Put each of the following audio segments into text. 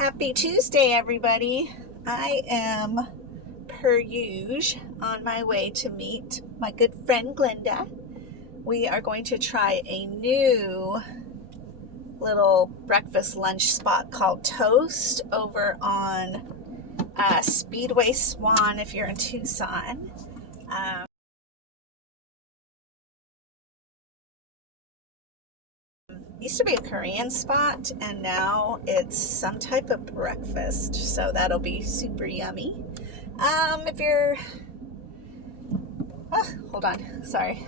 Happy Tuesday, everybody. I am, per usual, on my way to meet my good friend Glenda. We are going to try a new little breakfast lunch spot called Toast over on Speedway Swan if you're in Tucson. Used to be a Korean spot, and now it's some type of breakfast, so that'll be super yummy. If you're hold on, sorry,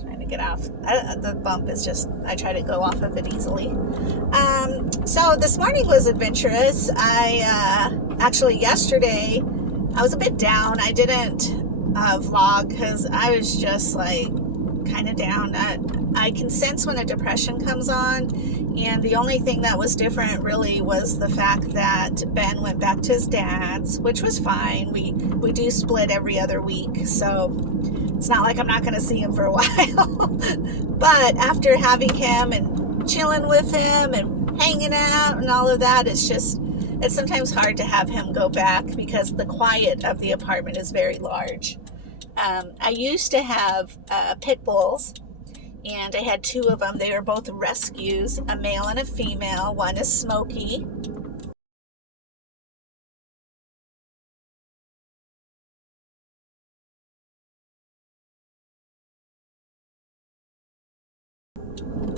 trying to get off. The bump is just, I try to go off of it easily. So this morning was adventurous. Actually yesterday I was a bit down. I didn't vlog because I was just like kind of down. I can sense when a depression comes on, and the only thing that was different really was the fact that Ben went back to his dad's, which was fine. We do split every other week, so it's not like I'm not going to see him for a while. But after having him and chilling with him and hanging out and all of that, it's sometimes hard to have him go back because the quiet of the apartment is very large. I used to have pit bulls, and I had two of them. They were both rescues, a male and a female. One is Smokie.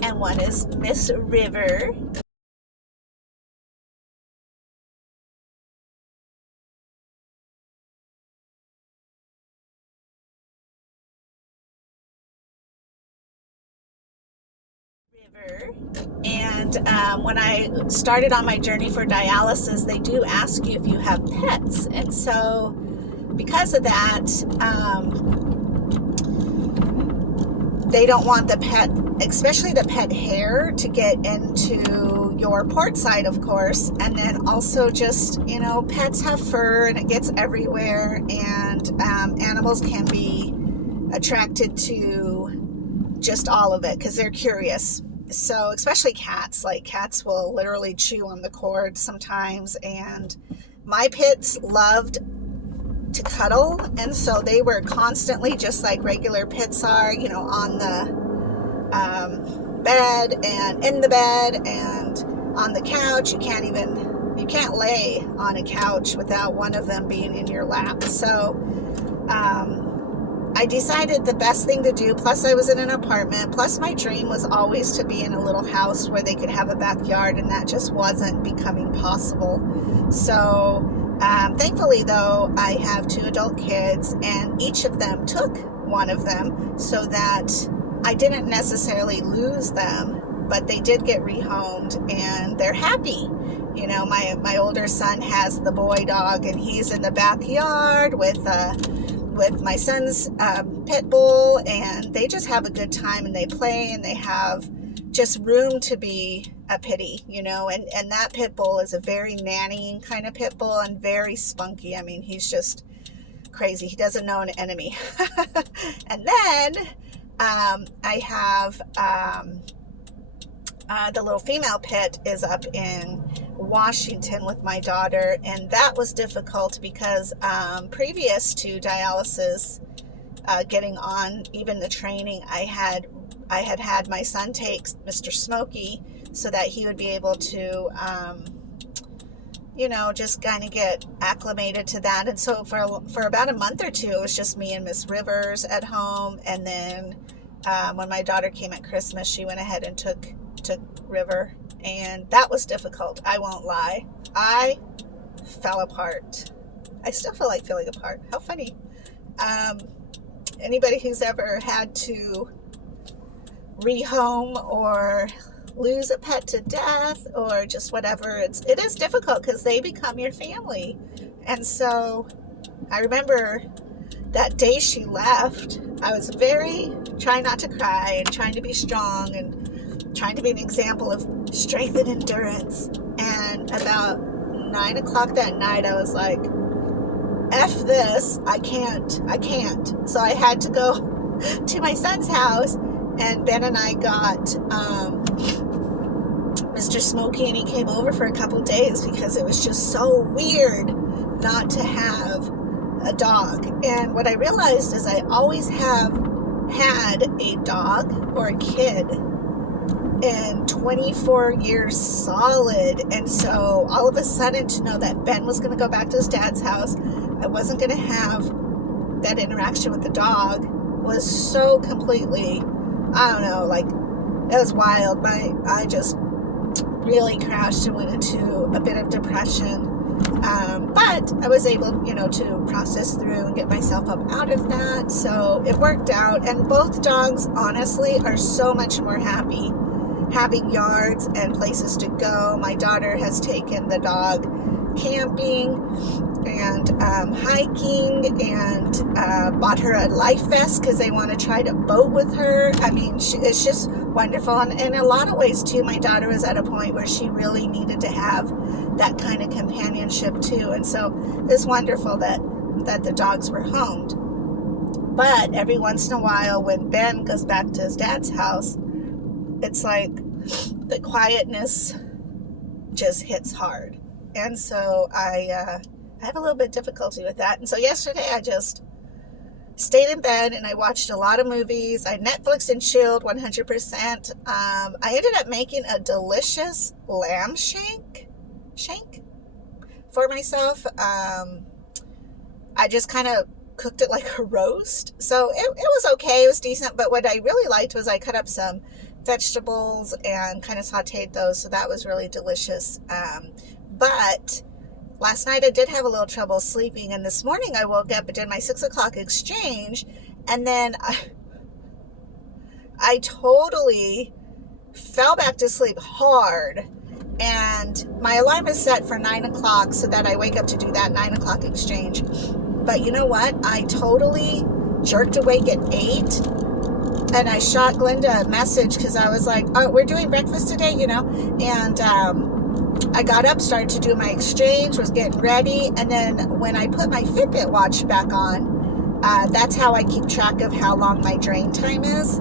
And one is Miss River. And when I started on my journey for dialysis, they do ask you if you have pets, and so because of that, they don't want the pet, especially the pet hair, to get into your port side, of course. And then also just, pets have fur and it gets everywhere, and animals can be attracted to just all of it because they're curious. So especially cats, like cats will literally chew on the cord sometimes, and my pits loved to cuddle, and so they were constantly, just like regular pits are, on the bed and in the bed and on the couch. You can't lay on a couch without one of them being in your lap. So I decided the best thing to do, plus I was in an apartment, plus my dream was always to be in a little house where they could have a backyard, and that just wasn't becoming possible. So thankfully though, I have two adult kids, and each of them took one of them, so that I didn't necessarily lose them, but they did get rehomed and they're happy. My older son has the boy dog, and he's in the backyard with my son's pit bull, and they just have a good time, and they play, and they have just room to be a pitty, and that pit bull is a very nannying kind of pit bull and very spunky. I mean, he's just crazy. He doesn't know an enemy. And then I have the little female pit is up in Washington with my daughter, and that was difficult because previous to dialysis, getting on even the training, I had my son take Mr. Smokie so that he would be able to just kind of get acclimated to that. And so for about a month or two, it was just me and Miss Rivers at home. And then when my daughter came at Christmas, she went ahead and took River, and that was difficult. I won't lie. I fell apart. I still feel like falling apart. How funny. Anybody who's ever had to rehome or lose a pet to death or just whatever, it is difficult because they become your family. And so I remember that day she left, I was trying not to cry and trying to be strong and trying to be an example of strength and endurance. And about 9 o'clock that night, I was like, F this, I can't. So I had to go to my son's house, and Ben and I got Mr. Mr. Smokie, and he came over for a couple days because it was just so weird not to have a dog. And what I realized is I always have had a dog or a kid in 24 years solid. And so all of a sudden, to know that Ben was going to go back to his dad's house, I wasn't going to have that interaction with the dog, was so completely, I don't know, like, it was wild. I just really crashed and went into a bit of depression. But I was able, to process through and get myself up out of that. So it worked out. And both dogs, honestly, are so much more happy having yards and places to go. My daughter has taken the dog camping and hiking, and bought her a life vest because they want to try to boat with her. I mean, it's just wonderful. And in a lot of ways too, my daughter was at a point where she really needed to have that kind of companionship too. And so it's wonderful that the dogs were homed. But every once in a while, when Ben goes back to his dad's house, it's like the quietness just hits hard. And so I have a little bit of difficulty with that. And so yesterday I just stayed in bed and I watched a lot of movies. I Netflixed and chilled 100%. I ended up making a delicious lamb shank for myself. I just kind of cooked it like a roast. So it was okay. It was decent. But what I really liked was I cut up some vegetables and kind of sauteed those. So that was really delicious. But last night I did have a little trouble sleeping, and this morning I woke up and did my 6 o'clock exchange, and then I totally fell back to sleep hard, and my alarm is set for 9 o'clock so that I wake up to do that 9 o'clock exchange. But you know what? I totally jerked awake at 8, and I shot Glenda a message because I was like, oh, we're doing breakfast today, and I got up, started to do my exchange, was getting ready, and then when I put my Fitbit watch back on, that's how I keep track of how long my drain time is.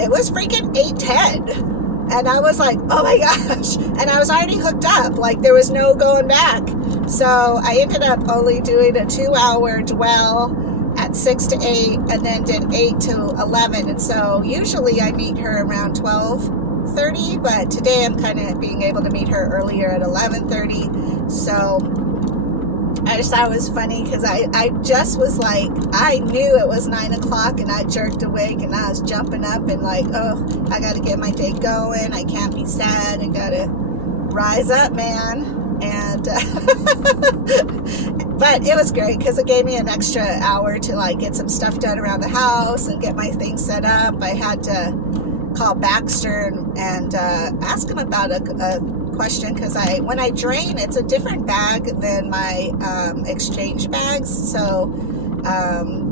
It was freaking 8:10, and I was like, oh my gosh, and I was already hooked up, like there was no going back. So I ended up only doing a 2-hour dwell at 6 to 8, and then did 8 to 11, and so usually I meet her around 12:30, but today I'm kind of being able to meet her earlier at 11:30. So I just thought it was funny because I just was like, I knew it was 9 o'clock and I jerked awake and I was jumping up and like, oh, I got to get my day going. I can't be sad. I got to rise up, man. And but it was great because it gave me an extra hour to like get some stuff done around the house and get my things set up. I had to call Baxter and ask him about a question because when I drain, it's a different bag than my exchange bags. So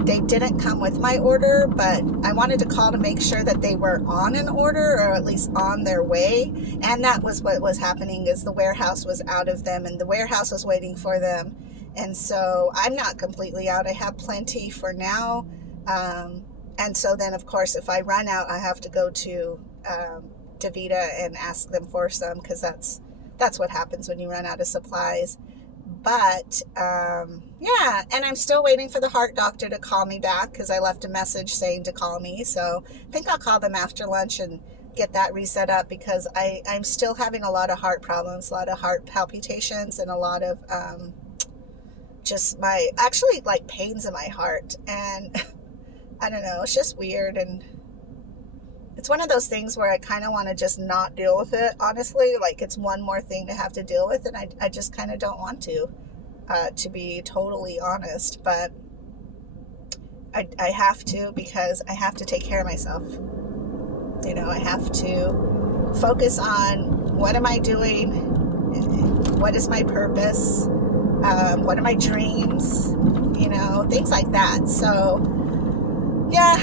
they didn't come with my order, but I wanted to call to make sure that they were on an order or at least on their way. And that was what was happening, is the warehouse was out of them and the warehouse was waiting for them. And so I'm not completely out. I have plenty for now. And so then, of course, if I run out, I have to go to DaVita and ask them for some, because that's what happens when you run out of supplies. But, yeah, and I'm still waiting for the heart doctor to call me back because I left a message saying to call me. So I think I'll call them after lunch and get that reset up because I'm still having a lot of heart problems, a lot of heart palpitations, and a lot of just actually like pains in my heart. And I don't know, it's just weird, and it's one of those things where I kind of want to just not deal with it, honestly. Like, it's one more thing to have to deal with, and I just kind of don't want to be totally honest. But I have to, because I have to take care of myself. I have to focus on what am I doing, what is my purpose, what are my dreams, things like that. So yeah,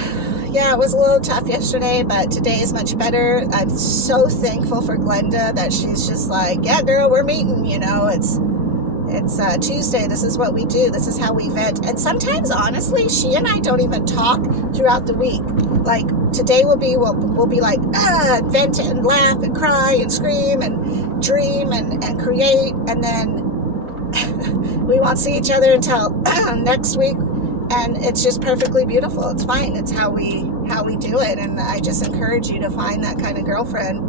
it was a little tough yesterday, but today is much better. I'm so thankful for Glenda that she's just like, yeah, girl, we're meeting. It's Tuesday. This is what we do. This is how we vent. And sometimes, honestly, she and I don't even talk throughout the week. Like today we'll be like vent and laugh and cry and scream and dream and create, and then we won't see each other until next week. And it's just perfectly beautiful. It's fine. It's how we do it. And I just encourage you to find that kind of girlfriend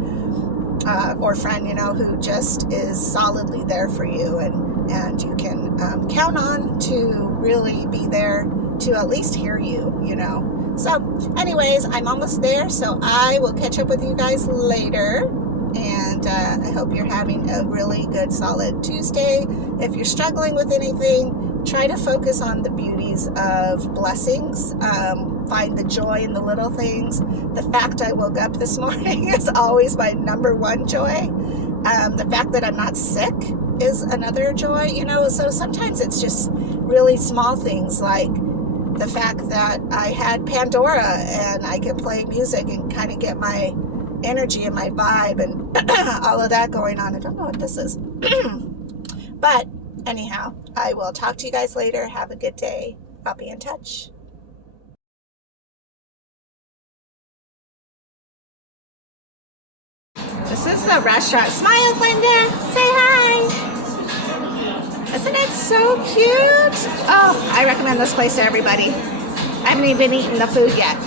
or friend, you know, who just is solidly there for you, and you can count on to really be there to at least hear you, you know. So anyways, I'm almost there, so I will catch up with you guys later. And I hope you're having a really good, solid Tuesday. If you're struggling with anything, try to focus on the beauties of blessings. Find the joy in the little things. The fact I woke up this morning is always my number one joy. The fact that I'm not sick is another joy, you know. So sometimes it's just really small things, like the fact that I had Pandora and I can play music and kind of get my energy and my vibe and all of that going on. I don't know what this is. But anyhow, I will talk to you guys later. Have a good day. I'll be in touch. This is the restaurant. Smile, Glenda. Say hi. Isn't it so cute? Oh, I recommend this place to everybody. I haven't even eaten the food yet.